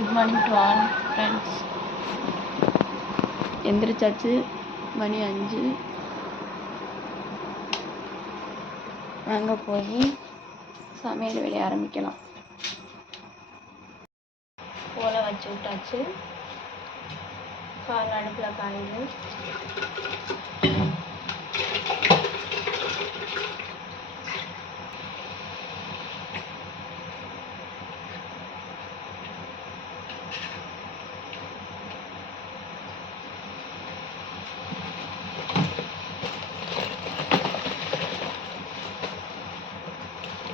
Good morning to all friends எந்திரிச்சாச்சு. மணி அஞ்சு. வாங்க போய் சமையல் வேலையை ஆரம்பிக்கலாம். ஓலை வச்சு விட்டாச்சு. பால் அடுப்பில் காயுது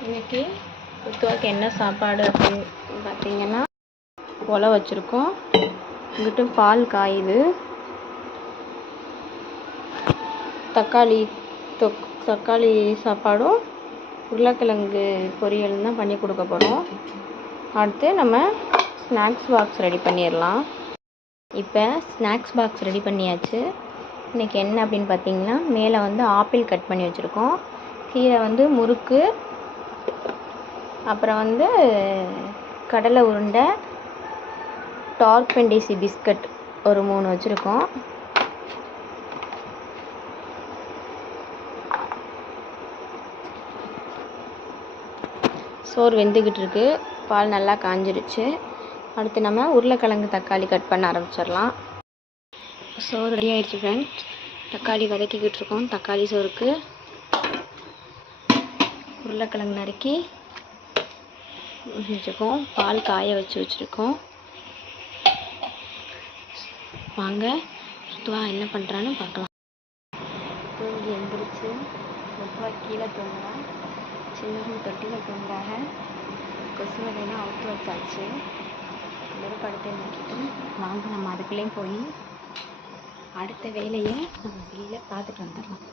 இன்றைக்கி குத்துவாக்கு என்ன சாப்பாடு அப்படின்னு பார்த்தீங்கன்னா ஒலை வச்சுருக்கோம். இங்கிட்டு பால் காயுது. தக்காளி தொக் தக்காளி சாப்பாடும் உருளைக்கிழங்கு பொரியல் தான் பண்ணி கொடுக்க போகிறோம் அடுத்து நம்ம ஸ்நாக்ஸ் பாக்ஸ் ரெடி பண்ணிடலாம். இப்போ ஸ்நாக்ஸ் பாக்ஸ் ரெடி பண்ணியாச்சு. இன்றைக்கி என்ன அப்படின்னு பார்த்தீங்கன்னா மேலே வந்து ஆப்பிள் கட் பண்ணி வச்சுருக்கோம். கீழே வந்து முறுக்கு அப்புறம் வந்து கடலை உருண்டை டார்க் பெண்டிசி பிஸ்கட் ஒரு மூணு வச்சுருக்கோம். சோறு வெந்துக்கிட்டு இருக்கு பால் நல்லா காஞ்சிருச்சு. அடுத்து நம்ம உருளைக்கிழங்கு தக்காளி கட் பண்ண ஆரம்பிச்சிடலாம். சோறு ரெடி ஆயிடுச்சு ஃப்ரெண்ட்ஸ் தக்காளி வதக்கிக்கிட்டு இருக்கோம் தக்காளி சோறுக்கு உருளைக்கிழங்கு நறுக்கி வச்சுருக்கோம். பால் காய வச்சு வச்சுருக்கோம். வாங்க சுத்துவா என்ன பண்ணுறான்னு பார்க்கலாம். தூங்கி எந்திரிச்சு முத்துவா கீழே தூங்குறான் சின்னவங்க தொட்டியில் தூங்குறாங்க. கொசு வலையெல்லாம் அவுத்து வச்சாச்சு. எல்லாரும் படுத்து நிற்கிட்டு வாங்க நம்ம அதுக்குள்ளேயும் போய் அடுத்த வேலையை நம்ம வெளியில் பார்த்துட்டு வந்துடலாம்.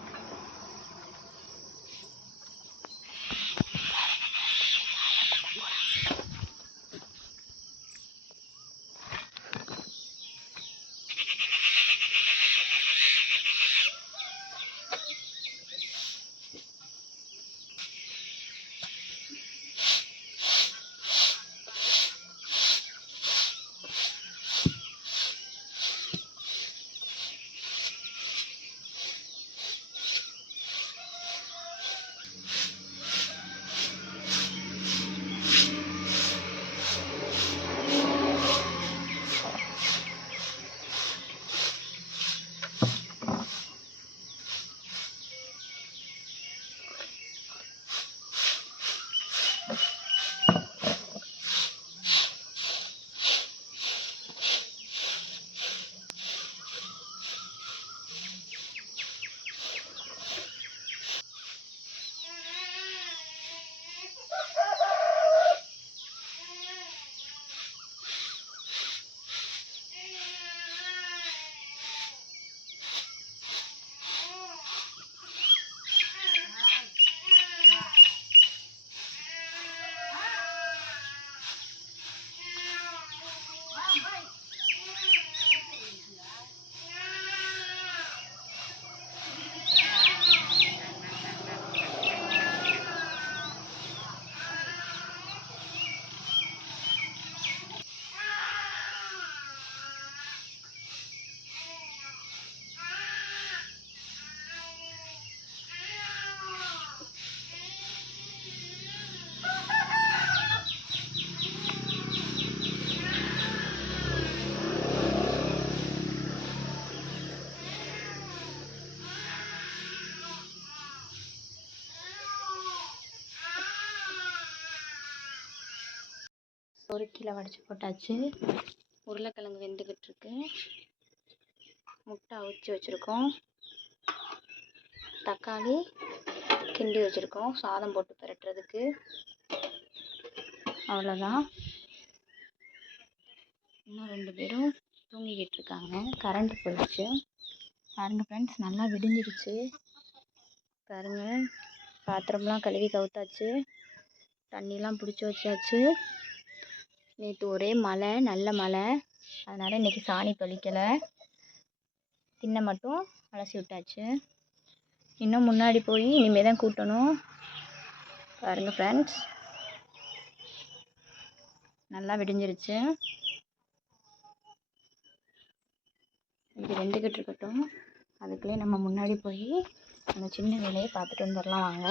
ஒரு கீழே வடைச்சி போட்டாச்சு. உருளைக்கிழங்கு வெந்துக்கிட்டு இருக்கு முட்டை அவிச்சு வச்சுருக்கோம். தக்காளி கிண்டி வச்சுருக்கோம். சாதம் போட்டு பிரட்டுறதுக்கு. அவ்வளோதான் இன்னும் ரெண்டு பேரும் தூங்கிக்கிட்டு இருக்காங்க கரண்ட் போயிடுச்சு. பாருங்க ஃப்ரெண்ட்ஸ் நல்லா விடிஞ்சிருச்சு. பாருங்கள் பாத்திரம்லாம் கழுவி கவுத்தாச்சு. தண்ணிலாம் பிடிச்சி வச்சாச்சு. நேற்று ஒரே மழை நல்ல மழை. அதனால் இன்னைக்கு சாணி தொளிக்கலை. திண்ணை மட்டும் அலசி விட்டாச்சு. இன்னும் முன்னாடி போய் இனிமேல் தான் கூட்டணும். பாருங்கள் ஃப்ரெண்ட்ஸ் நல்லா விடிஞ்சிருச்சு. இது வெந்துக்கிட்டு இருக்கட்டும். அதுக்குள்ளே நம்ம முன்னாடி போய் அந்த சின்ன வேலையை பார்த்துட்டு வந்துடலாம் வாங்க.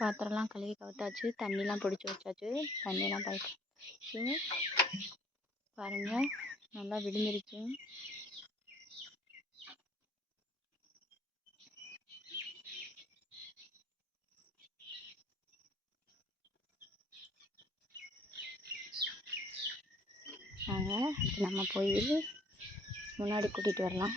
பாத்திரம்லாம் கழுவி கவுத்தாச்சு தண்ணிலாம் பிடிச்சி வச்சாச்சு. தண்ணியெல்லாம் பாய்ச்சி பாருங்கள் நல்லா விழுந்துருச்சு. நாங்கள் நம்ம போய் முன்னாடி கூட்டிகிட்டு வரலாம்.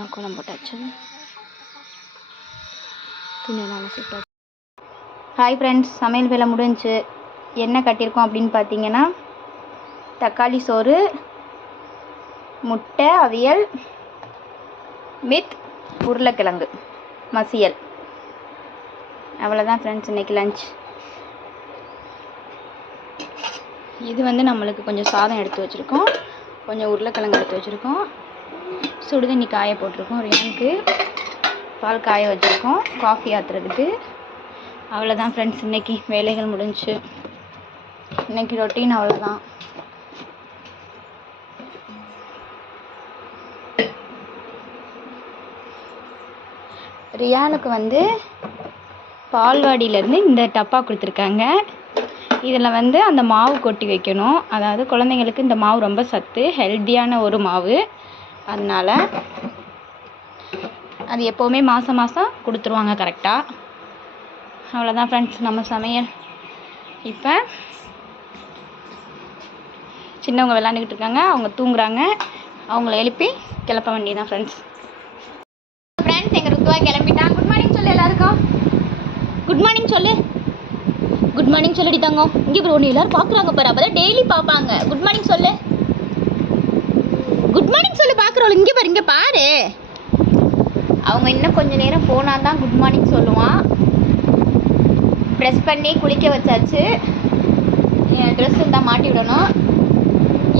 நான் குழம்பு போட்டாச்சு துணியெல்லாம் சூப்பர் ஹாய் ஃப்ரெண்ட்ஸ் சமையல் வேலை முடிஞ்சுச்சு என்ன கட்டியிருக்கோம் அப்படின்னு பார்த்தீங்கன்னா தக்காளி சோறு முட்டை அவியல் வித் உருளைக்கிழங்கு மசியல். அவ்வளோதான் ஃப்ரெண்ட்ஸ் இன்றைக்கி லஞ்ச் இது வந்து நம்மளுக்கு கொஞ்சம் சாதம் எடுத்து வச்சுருக்கோம். கொஞ்சம் உருளைக்கிழங்கு எடுத்து வச்சுருக்கோம். சுடுதண்ணி காய போட்டிருக்கோம். ரியானுக்கு பால் காய வச்சுருக்கோம். காஃபி ஆற்றுறதுக்கு அவ்வளோதான் ஃப்ரெண்ட்ஸ் இன்றைக்கி வேலைகள் முடிஞ்சு. இன்றைக்கி ரொட்டீன் அவ்வளோதான் ரியானுக்கு வந்து பால்வாடியிலேருந்து இந்த டப்பா கொடுத்துருக்காங்க. இதில் வந்து அந்த மாவு கொட்டி வைக்கணும். அதாவது குழந்தைங்களுக்கு இந்த மாவு ரொம்ப சத்து ஹெல்த்தியான ஒரு மாவு. அதனால் அது எப்போவுமே மாதம் மாதம் கொடுத்துருவாங்க கரெக்டாக அவ்வளோதான் ஃப்ரெண்ட்ஸ் நம்ம சமையல். இப்போ சின்னவங்க விளாண்டுக்கிட்டு இருக்காங்க அவங்க தூங்குறாங்க அவங்கள எழுப்பி கிளப்ப வேண்டியதான் ஃப்ரெண்ட்ஸ் ஃப்ரெண்ட்ஸ் எங்கள் ருத்துவா கிளம்பிட்டான் குட் மார்னிங் சொல்லு எல்லாருக்கும். குட் மார்னிங் சொல்லு. குட் மார்னிங் சொல்லுடி தங்கம். இங்கே ஒன்று எல்லாரும் பார்க்குறாங்க பாரு. அப்போ தான் டெய்லி பார்ப்பாங்க குட் மார்னிங் சொல்லு. குட் மார்னிங் சொல்லி பார்க்குறவங்க இங்கே பாரு இங்கே பாரு. அவங்க இன்னும் கொஞ்ச நேரம் போனால் தான் குட் மார்னிங் சொல்லுவான். ப்ரெஸ் பண்ணி குளிக்க வச்சாச்சு. என் ட்ரெஸ் இருந்தால் மாட்டி விடணும்.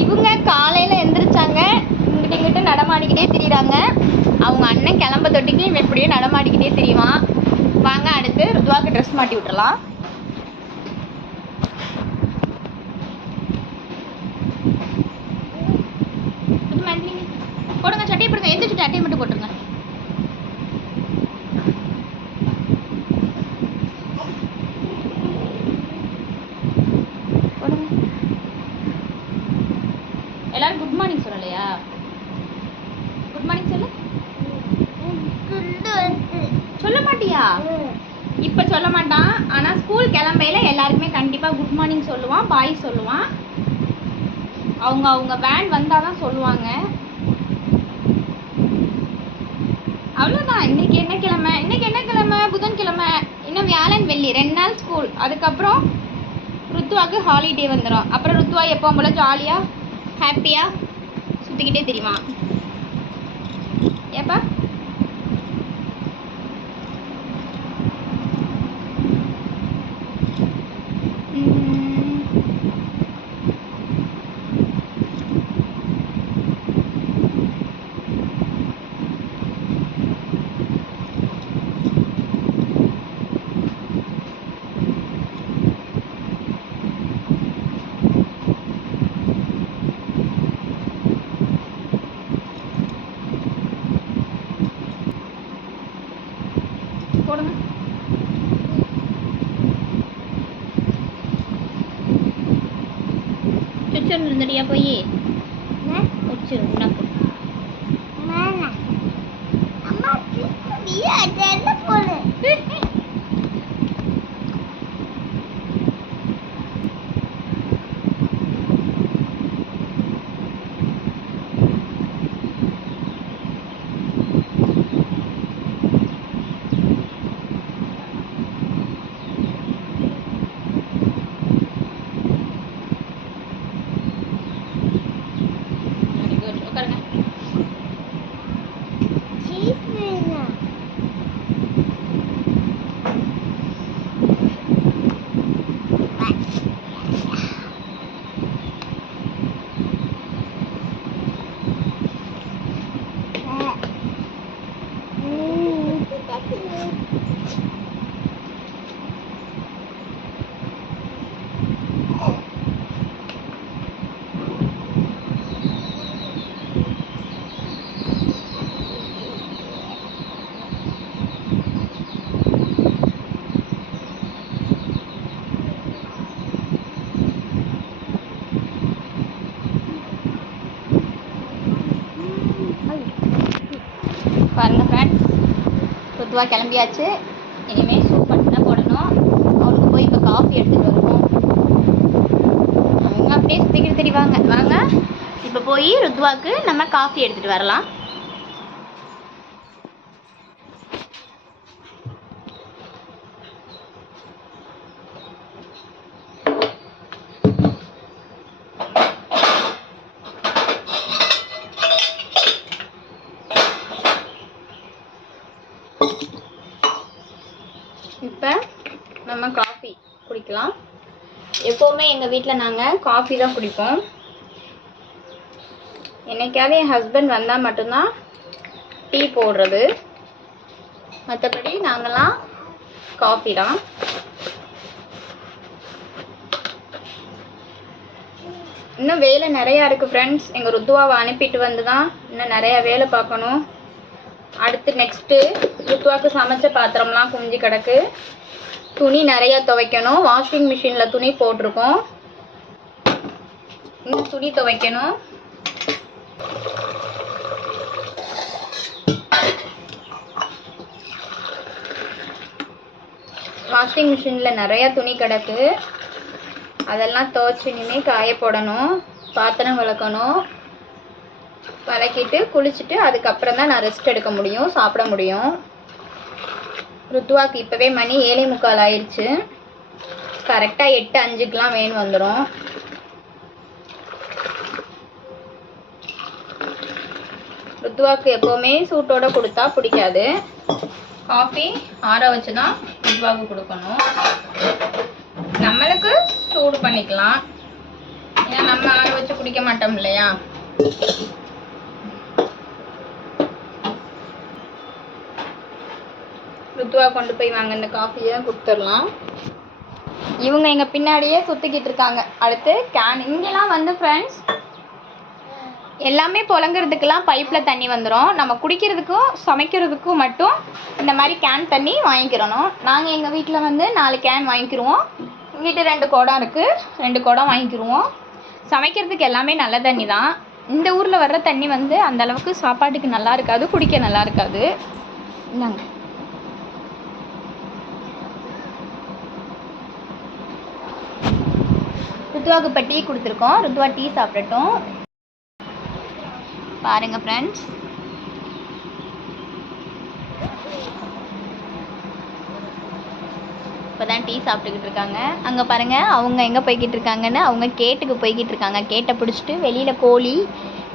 இவங்க காலையில் எந்திரிச்சாங்க. இங்கிட்ட இங்கிட்ட நடமாடிக்கிட்டே திரியிறாங்க. அவங்க அண்ணன் கிளம்ப தொட்டிக்கு இவன் எப்படியோ நடமாடிக்கிட்டே திரிவான் வாங்க அடுத்து ருத்வாக்கு ட்ரெஸ் மாட்டி விட்டுறலாம் குட் மார்னிங் போடுங்க சட்டையை போடுங்க எந்திரிச்சு மட்டும் போட்டுருங்க. எல்லாரும் குட் மார்னிங் சொல்லலையா? குட் மார்னிங் சொல்லு. சொல்ல மாட்டியா? இப்ப சொல்ல மாட்டான். ஆனா ஸ்கூல் கிளம்பையில எல்லாருக்குமே கண்டிப்பா குட் மார்னிங் சொல்லுவான் பாய் சொல்லுவான். அவங்க அவங்க வேன் வந்தாதான் சொல்லுவாங்க அவ்வளோதான் இன்னைக்கு என்ன கிழமை? இன்னைக்கு என்ன கிழமை? புதன்கிழமை இன்னும் வியாழன் வெள்ளி. ரெண்டு நாள் ஸ்கூல் அதுக்கப்புறம் ருத்துவாக்கு ஹாலிடே வந்துடும் அப்புறம் ருத்துவா எப்போ போல ஜாலியாக ஹாப்பியாக சுற்றிக்கிட்டே தெரியுமா? ஏப்பா? சுச்சு இருந்தடியா போய்? வெரி குட் உட்காருங்க பாருங்க ஃப்ரெண்ட்ஸ் ருத்வா கிளம்பியாச்சு. இனிமேல் சூப் பண்ணி தான் போடணும். அவனுக்கு போய் இப்போ காஃபி எடுத்துகிட்டு வரணும் அவங்க அப்படியே சுற்றிக்கிட்டு தெரிவாங்க. வாங்க. இப்போ போய் ருத்வாக்கு நம்ம காஃபி எடுத்துகிட்டு வரலாம். இப்போ நம்ம காஃபி குடிக்கலாம். எப்போவுமே எங்கள் வீட்டில் நாங்கள் காஃபி தான் குடிப்போம். என்னைக்காவது என் ஹஸ்பண்ட் வந்தால் மட்டும்தான் டீ போடுறது. மற்றபடி நாங்களாம் காஃபி தான். இன்னும் வேலை நிறையா இருக்குது ஃப்ரெண்ட்ஸ் எங்கள் ருத்துவாவை அனுப்பிட்டு வந்து தான் இன்னும் நிறையா வேலை பார்க்கணும். அடுத்து நெக்ஸ்ட்டு ருத்வாக்கு சமைச்ச பாத்திரம்லாம் குஞ்சு கிடக்கு. துணி நிறையா துவைக்கணும். வாஷிங் மிஷினில் துணி போட்டிருக்கோம். இன்னும் துணி துவைக்கணும். வாஷிங் மிஷினில் நிறையா துணி கிடக்கு. அதெல்லாம் துவைச்சி இனிமேல் காய போடணும். பாத்திரம் விளக்கணும். வதக்கிட்டு குளிச்சுட்டு அதுக்கப்புறம் தான் நான் ரெஸ்ட் எடுக்க முடியும் சாப்பிட முடியும். ருத்துவாக்கு இப்போவே மணி ஏழை முக்கால் ஆயிடுச்சு கரெக்டாக எட்டு அஞ்சுக்கெலாம் வேணும் வந்துடும் ருத்துவாக்கு எப்போவுமே சூட்டோட கொடுத்தா பிடிக்காது. காஃபி ஆற வச்சு தான் ருத்துவாக்கு கொடுக்கணும். நம்மளுக்கு சூடு பண்ணிக்கலாம். ஏன்னா நம்ம ஆற வச்சு குடிக்க மாட்டோம் இல்லையா? ருத்துவா கொண்டு போய் வாங்க இந்த காஃபியை கொடுத்துடலாம். இவங்க எங்கள் பின்னாடியே சுற்றிக்கிட்டு இருக்காங்க. அடுத்து கேன் இங்கெல்லாம் வந்து ஃப்ரெண்ட்ஸ் எல்லாமே புழங்குறதுக்கெல்லாம் பைப்பில் தண்ணி வந்துடும் நம்ம குடிக்கிறதுக்கும் சமைக்கிறதுக்கும் மட்டும் இந்த மாதிரி கேன் தண்ணி வாங்கிக்கிறணும். நாங்கள் எங்கள் வீட்டில் வந்து நாலு கேன் வாங்கிக்கிருவோம். வீட்டு ரெண்டு குடம் இருக்குது ரெண்டு குடம் வாங்கிக்கிருவோம். சமைக்கிறதுக்கு எல்லாமே நல்ல தண்ணி தான். இந்த ஊரில் வர்ற தண்ணி வந்து அந்தளவுக்கு சாப்பாட்டுக்கு நல்லா இருக்காது குடிக்க நல்லா இருக்காது. இந்தாங்க. ருத்துவாக்கு இப்போ டீ கொடுத்துருக்கோம். ருத்வா டீ சாப்பிடட்டும். பாருங்க ஃப்ரெண்ட்ஸ் இப்போ தான் டீ சாப்பிட்டுக்கிட்டு இருக்காங்க. அங்கே பாருங்க அவங்க எங்கே போய்கிட்டு இருக்காங்கன்னு அவங்க கேட்டுக்கு போய்கிட்டு இருக்காங்க. கேட்டை பிடிச்சிட்டு வெளியில் கோழி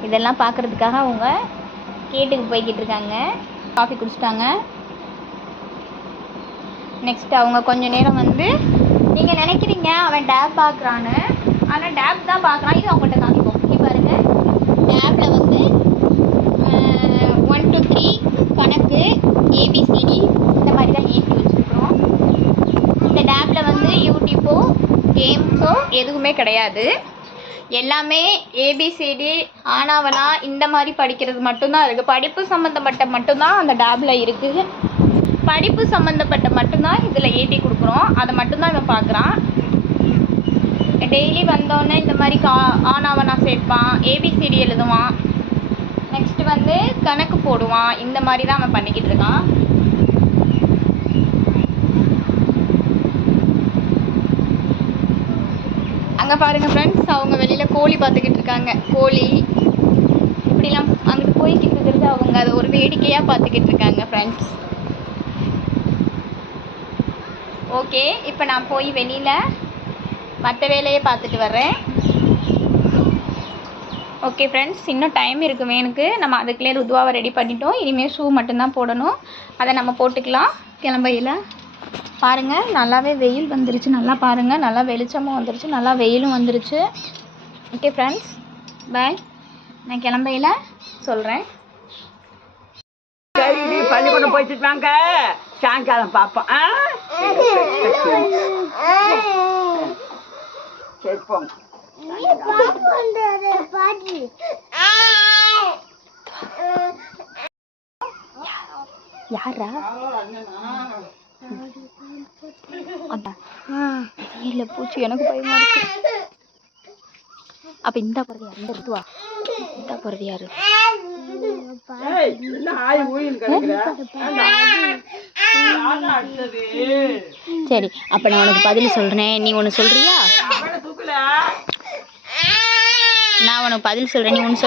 இதெல்லாம் பார்க்குறதுக்காக அவங்க கேட்டுக்கு போய்கிட்டு இருக்காங்க. காஃபி குடிச்சிட்டாங்க. நெக்ஸ்ட் அவங்க கொஞ்ச நேரம் வந்து நீங்கள் நினைக்கிறீங்க அவன் டேப் பார்க்குறான்னு ஆனால் டேப் தான் பார்க்குறான் இது அவங்கள்ட்ட காமிப்போம். இங்கே பாருங்கள் டேப்பில் வந்து ஒன் டூ த்ரீ கணக்கு ஏபிசிடி இந்த மாதிரி தான் ஏற்றி வச்சுருக்குறோம். இந்த டேப்பில் வந்து யூடியூப்போ கேம்ஸோ எதுவுமே கிடையாது. எல்லாமே ஏபிசிடி ஆனாவனா இந்த மாதிரி படிக்கிறது மட்டும்தான் இருக்குது படிப்பு சம்மந்தப்பட்ட மட்டும்தான் அந்த டேப்பில் இருக்குது படிப்பு சம்மந்தப்பட்ட மட்டும்தான் இதில் ஏற்றி கொடுக்குறோம். அதை மட்டும்தான் இவன் பார்க்குறான். டெய்லி வந்தோடனே இந்த மாதிரி கா ஆனாவனா சேர்ப்பான். ஏபிசிடி எழுதுவான். நெக்ஸ்ட் வந்து கணக்கு போடுவான். இந்த மாதிரி தான் அவன் பண்ணிக்கிட்டு இருக்கான். அங்கே பாருங்கள் ஃப்ரெண்ட்ஸ் அவங்க வெளியில் கோழி பார்த்துக்கிட்டு இருக்காங்க. கோழி. இப்படிலாம் அங்கிட்டு போய்கிட்டு இருக்கிறது அவங்க அதை ஒரு வேடிக்கையாக பார்த்துக்கிட்டு இருக்காங்க ஃப்ரெண்ட்ஸ் ஓகே இப்போ நான் போய் வெளியில் மற்ற வேலையை பார்த்துட்டு வர்றேன். ஓகே ஃப்ரெண்ட்ஸ் இன்னும் டைம் இருக்குது வேனுக்கு நம்ம அதுக்குள்ளே ருதுவாவை ரெடி பண்ணிட்டோம். இனிமேல் ஷூ மட்டும்தான் போடணும். அதை நம்ம போட்டுக்கலாம். கிளம்பையில். பாருங்கள் நல்லாவே வெயில் வந்துருச்சு. நல்லா பாருங்கள் நல்லா வெளிச்சமும் வந்துருச்சு. நல்லா வெயிலும் வந்துருச்சு. ஓகே ஃப்ரெண்ட்ஸ் பாய் நான் கிளம்பையில் சொல்கிறேன் சரி நீ பள்ளிக்கூடம் போயிட்டு வாங்க. சாயங்காலம் பார்ப்போம் ஆ? போங்க யாரா? இல்லை பூச்சி. எனக்கு பயமா இருக்கு. அப்ப இந்த போறது யாரு? இந்த ருத்துவா இந்த போறது யாரு? சரி அப்ப நான் உனக்கு பதில் சொல்றேன். நீ ஒன்று சொல்றியா அவனை தூக்கல. நான் பதில் சொல்றேன். நீ ஒன்று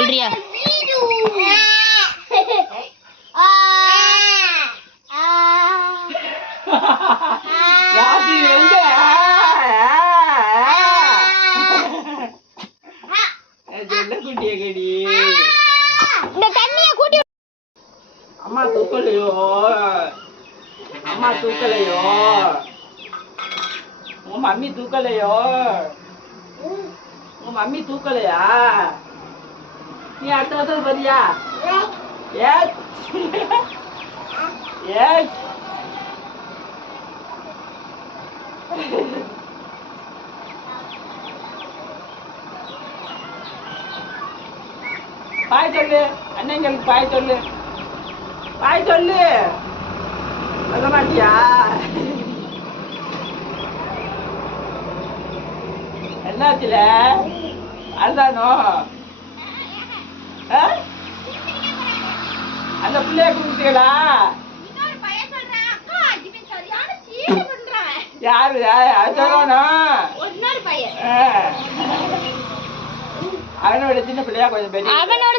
கூட்டி அம்மா தூக்கலையோ? அம்மா தூக்கலையோ? உங்க மம்மி தூக்கலையோ? மம்மி தூக்கலையா? நீ அடுத்த வருஷம் வரியா? ஏ ஏ பாய் சொல்லு. அண்ணங்களுக்கு பாய் சொல்லு. பாய் சொல்லு. சொல்ல மாட்டியா? என்னாச்சுல? அதுதானோ? அந்த பிள்ளைய குடிச்சீங்களா யாரு? அது சொல்லணும் இன்னொரு பையன். ஆ. அவனை விட சின்ன பிள்ளையா கொஞ்சம் பெரிய அவனோட